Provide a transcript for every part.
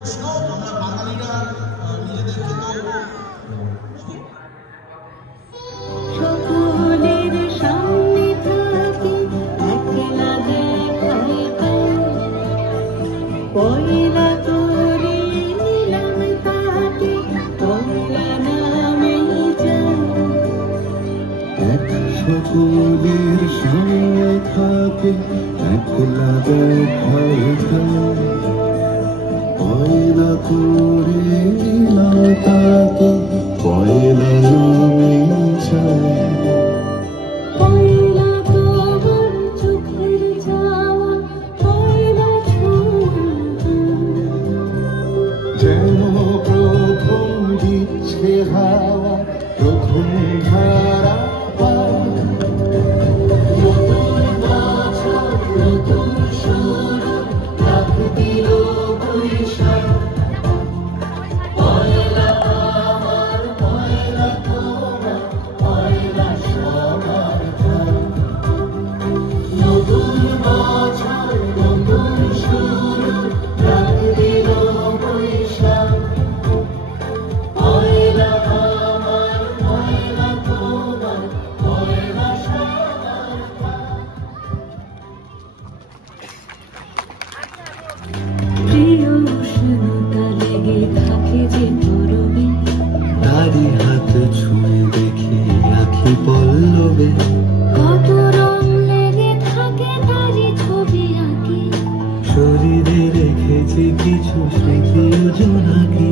আমরা বাঙালিরা নিজেদেরকে সকলের সামনে থাকে একলা দেখাই পয়লা করে নিলাম তাকে পয়লা নামে সকলের সামনে থাকে একলা দেখাই পয়লা করে নিলাম তাকে পয়লা নামে পয়লা তোমার চোখের যাওয়া পয়লা যেন প্রথম দিচ্ছে হাওয়া প্রথম ধারা নতুন বছর নতুন শুরু রাখ দিল বৈশাখ পয়লা আমার পয়লা তোমার পয়লা সবার নতুন বছর নতুন শুরু রাখ দিল বৈশাখ পয়লা আমার পয়লা তোমার পয়লা সবার প্রিয় উষ্ণতা লেগে থাকে যে গরমে তারি হাত ছুঁয়ে দেখি আখি পল্লবে কত রং লেগে থাকে তারি ছবি আঁকি শরীরে রেখেছি কিছু স্মৃতি জোনাকি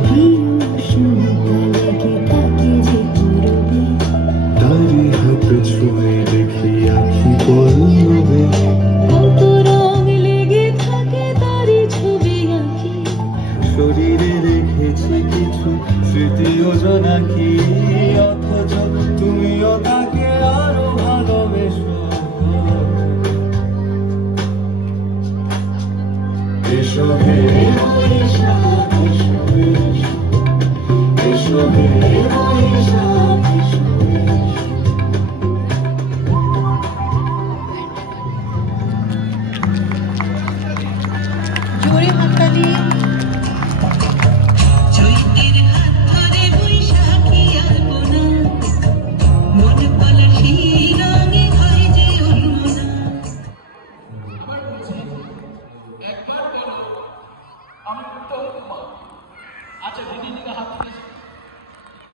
প্রিয় উষ্ণতা লেগে থাকে যে গরমে তারি হাত ছুঁয়ে দেখি আখি পল্লবে কত রং লেগে থাকে তারি ছবি আঁকি শরীরে রেখেছি কিছু স্মৃতি জোনাকি অথচ তুমিও তাকে আরো ভালোবেসো এসো হে বৈশাখ এসো এসো হে বৈশাখ এসো জোরে হাততালি চৈতের হাত ধরে বৈশাখী আলপনা মন